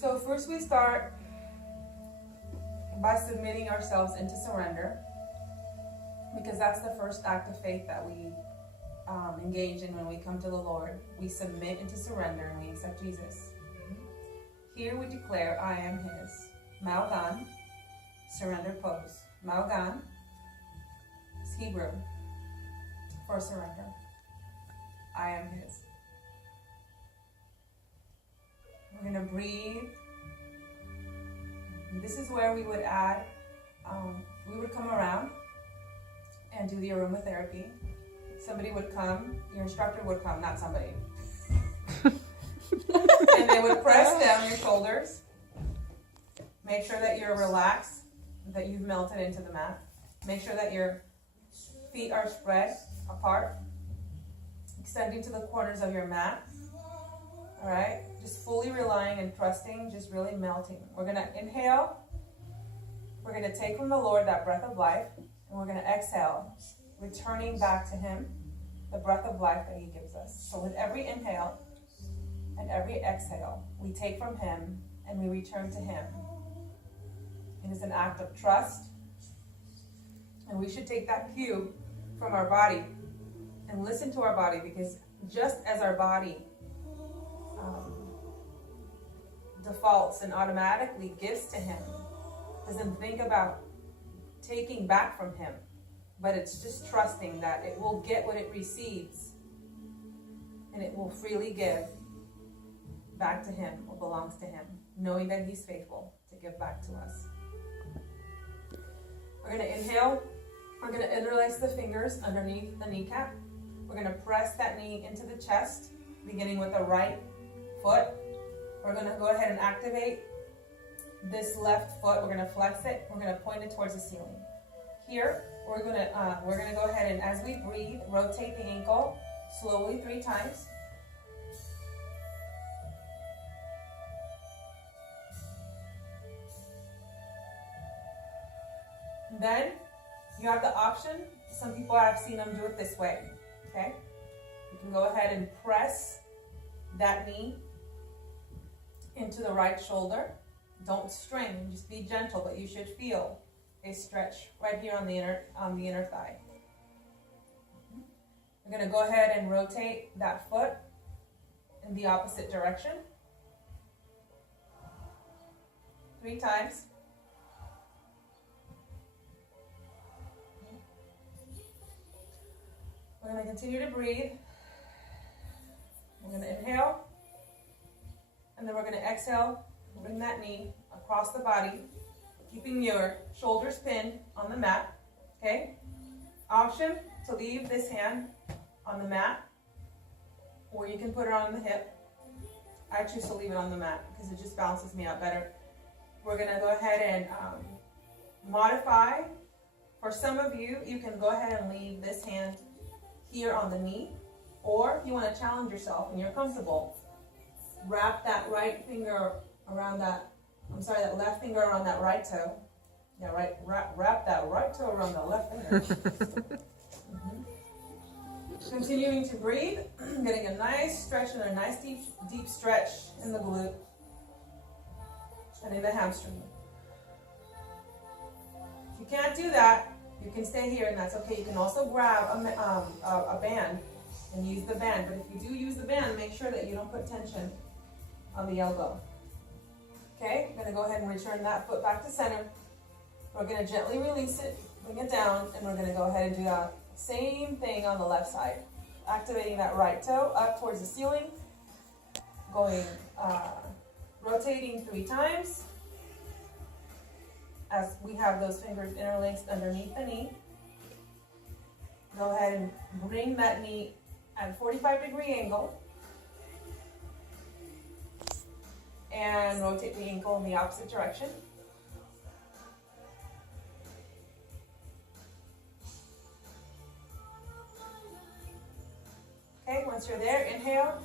So first we start by submitting ourselves into surrender, because that's the first act of faith that we engage in when we come to the Lord. We submit into surrender and we accept Jesus. Here we declare, I am His. Malgan, surrender pose. Malgan is Hebrew for surrender. I am His. We're going to breathe. And this is where we would add, we would come around and do the aromatherapy. Somebody would come, your instructor would come, not somebody. And they would press down your shoulders. Make sure that you're relaxed, that you've melted into the mat. Make sure that your feet are spread apart, extending to the corners of your mat. All right, just fully relying and trusting, just really melting. We're going to inhale. We're going to take from the Lord that breath of life, and we're going to exhale, returning back to Him the breath of life that He gives us. So with every inhale and every exhale, we take from Him and we return to Him. It is an act of trust, and we should take that cue from our body and listen to our body, because just as our body defaults and automatically gives to Him, doesn't think about taking back from Him, but it's just trusting that it will get what it receives, and it will freely give back to Him, what belongs to Him, knowing that He's faithful to give back to us. We're going to inhale. We're going to interlace the fingers underneath the kneecap. We're going to press that knee into the chest, beginning with the right foot. We're going to go ahead and activate this left foot. We're going to flex it. We're going to point it towards the ceiling. Here, we're going to go ahead and, as we breathe, rotate the ankle slowly 3 times. Then you have the option. Some people, I've seen them do it this way. Okay, you can go ahead and press that knee into the right shoulder. Don't strain, just be gentle, but you should feel a stretch right here on the inner thigh. We're going to go ahead and rotate that foot in the opposite direction 3 times. We're going to continue to breathe. We're going to inhale, and then we're going to exhale. Bring that knee across the body, keeping your shoulders pinned on the mat. Okay? Option to leave this hand on the mat, or you can put it on the hip. I choose to leave it on the mat because it just balances me out better. We're going to go ahead and modify. For some of you, you can go ahead and leave this hand here on the knee, or if you want to challenge yourself and you're comfortable, wrap that right finger around that, that left finger around that right toe. Yeah, right, wrap that right toe around the left finger. Continuing to breathe, getting a nice stretch and a nice deep stretch in the glute and in the hamstring. If you can't do that, you can stay here, and that's okay. You can also grab a band and use the band. But if you do use the band, make sure that you don't put tension on the elbow. Okay, I'm going to go ahead and return that foot back to center. We're going to gently release it, bring it down, and we're going to go ahead and do the same thing on the left side. Activating that right toe up towards the ceiling. Going, rotating 3 times. As we have those fingers interlaced underneath the knee. Go ahead and bring that knee at a 45-degree angle. And rotate the ankle in the opposite direction. Okay, once you're there, inhale,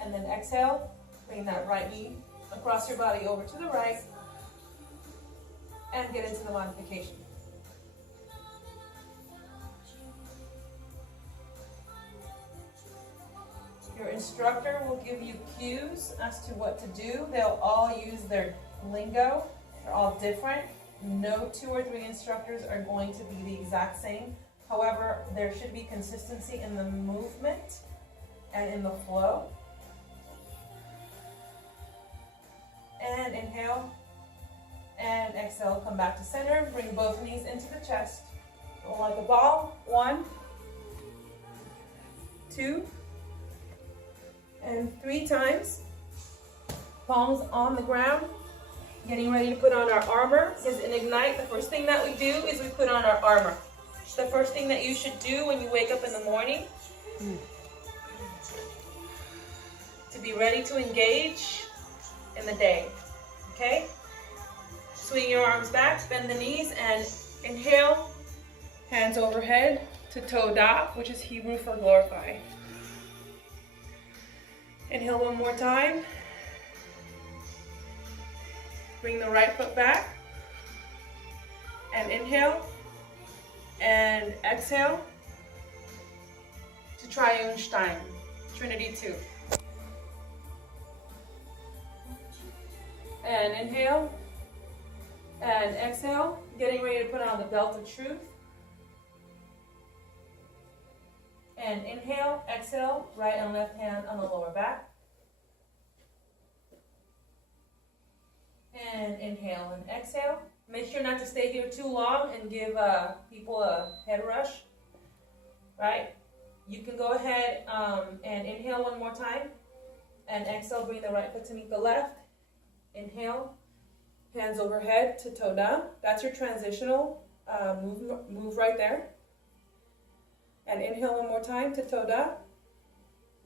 and then exhale. Bring that right knee across your body over to the right, and get into the modification. Your instructor will give you cues as to what to do. They'll all use their lingo. They're all different. No 2 or 3 instructors are going to be the exact same. However, there should be consistency in the movement and in the flow. And inhale and exhale. Come back to center. Bring both knees into the chest. Roll like a ball. 1, 2, and 3 times. Palms on the ground. Getting ready to put on our armor. Because in Ignite, the first thing that we do is we put on our armor. It's the first thing that you should do when you wake up in the morning. To be ready to engage in the day. Okay? Swing your arms back, bend the knees, and inhale. Hands overhead to Todah, which is Hebrew for glorify. Inhale one more time. Bring the right foot back. And inhale. And exhale to Ignyte, Trinity 2. And inhale. And exhale. Getting ready to put on the belt of truth. And inhale, exhale, right and left hand on the lower back. And inhale and exhale. Make sure not to stay here too long and give people a head rush, right? You can go ahead and inhale one more time. And exhale, bring the right foot to meet the left. Inhale, hands overhead to Todah. That's your transitional move right there. And inhale one more time to Todah.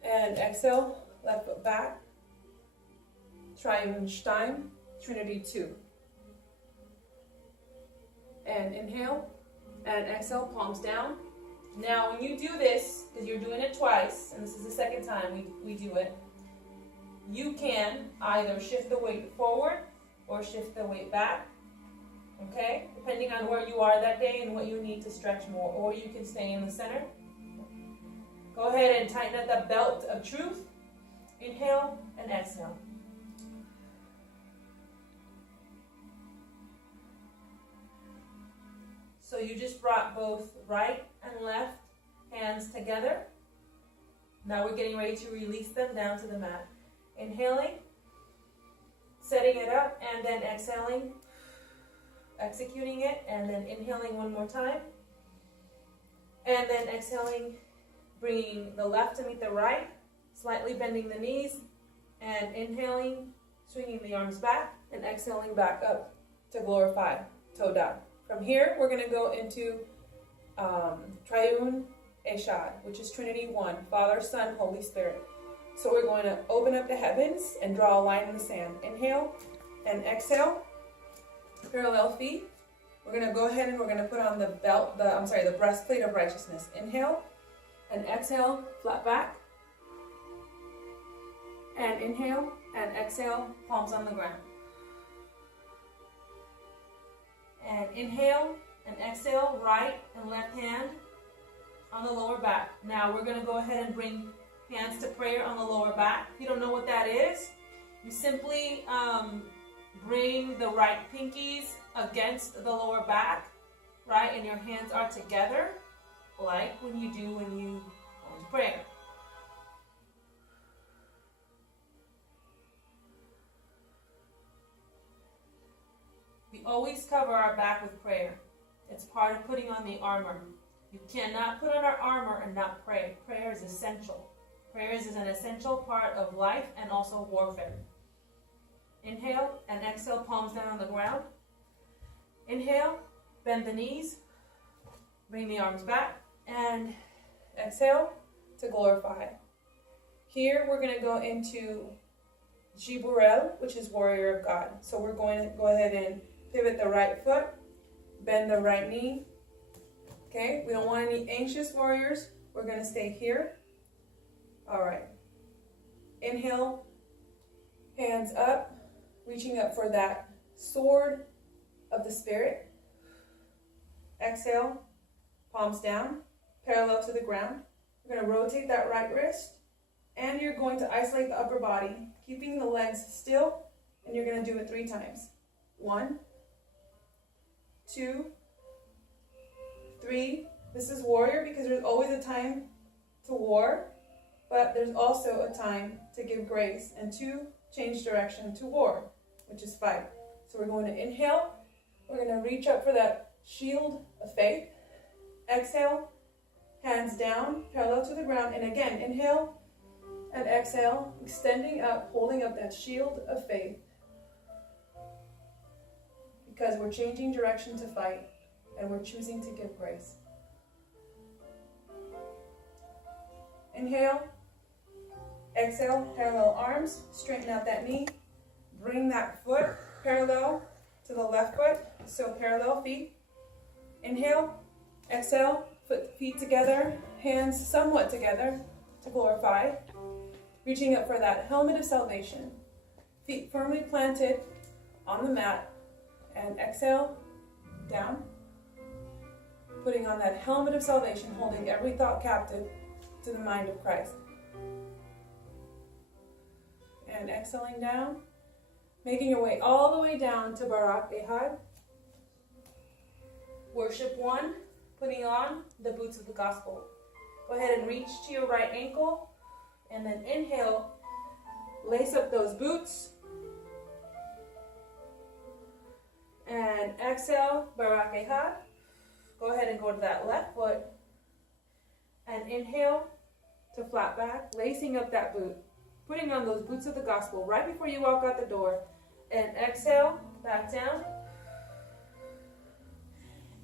And exhale, left foot back. Ignyte, Trinity 2. And inhale and exhale, palms down. Now when you do this, because you're doing it twice, and this is the second time we do it, you can either shift the weight forward or shift the weight back. Okay? Depending on where you are that day and what you need to stretch more. Or you can stay in the center. Go ahead and tighten up the belt of truth. Inhale and exhale. So you just brought both right and left hands together. Now we're getting ready to release them down to the mat. Inhaling, setting it up, and then exhaling, executing it, and then inhaling one more time. And then exhaling, bringing the left to meet the right, slightly bending the knees, and inhaling, swinging the arms back, and exhaling back up to glorify, Todah. From here, we're going to go into Triune Eshad, which is Trinity 1, Father, Son, Holy Spirit. So we're going to open up the heavens and draw a line in the sand. Inhale and exhale, parallel feet. We're going to go ahead and we're going to put on the breastplate of righteousness. Inhale and exhale, flat back. And inhale and exhale, palms on the ground. And inhale and exhale, right and left hand on the lower back. Now we're going to go ahead and bring hands to prayer on the lower back. If you don't know what that is, you simply bring the right pinkies against the lower back, right? And your hands are together, like when you do when you go into prayer. We always cover our back with prayer. It's part of putting on the armor. You cannot put on our armor and not pray. Prayer is essential. Prayer is an essential part of life and also warfare. Inhale and exhale, palms down on the ground. Inhale, bend the knees, bring the arms back, and exhale to glorify. Here we're going to go into Jiburel, which is warrior of God. So we're going to go ahead and pivot the right foot, bend the right knee. Okay, we don't want any anxious warriors. We're going to stay here. All right. Inhale, hands up, reaching up for that sword of the Spirit. Exhale, palms down, parallel to the ground. We're going to rotate that right wrist And you're going to isolate the upper body, keeping the legs still, and you're going to do it 3 times. 1, 2, 3. This is warrior because there's always a time to war, but there's also a time to give grace, and to change direction to war, which is fight. So we're going to inhale. We're going to reach up for that shield of faith. Exhale, hands down, parallel to the ground. And again, inhale and exhale, extending up, holding up that shield of faith. Because we're changing direction to fight, and we're choosing to give grace. Inhale, exhale, parallel arms, straighten out that knee. Bring that foot parallel to the left foot, so parallel feet. Inhale, exhale, feet together, hands somewhat together to glorify. Reaching up for that helmet of salvation. Feet firmly planted on the mat, and exhale, down. Putting on that helmet of salvation, holding every thought captive to the mind of Christ. And exhaling down, making your way all the way down to Barak Ehad. Worship 1, putting on the boots of the gospel. Go ahead and reach to your right ankle, and then inhale, lace up those boots. And exhale, Barak Ehad. Go ahead and go to that left foot. And inhale to flat back, lacing up that boot. Putting on those boots of the gospel right before you walk out the door. And exhale, back down.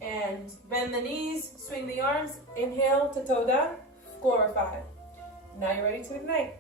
And bend the knees, swing the arms. Inhale to Toda, glorify. Now you're ready to ignite.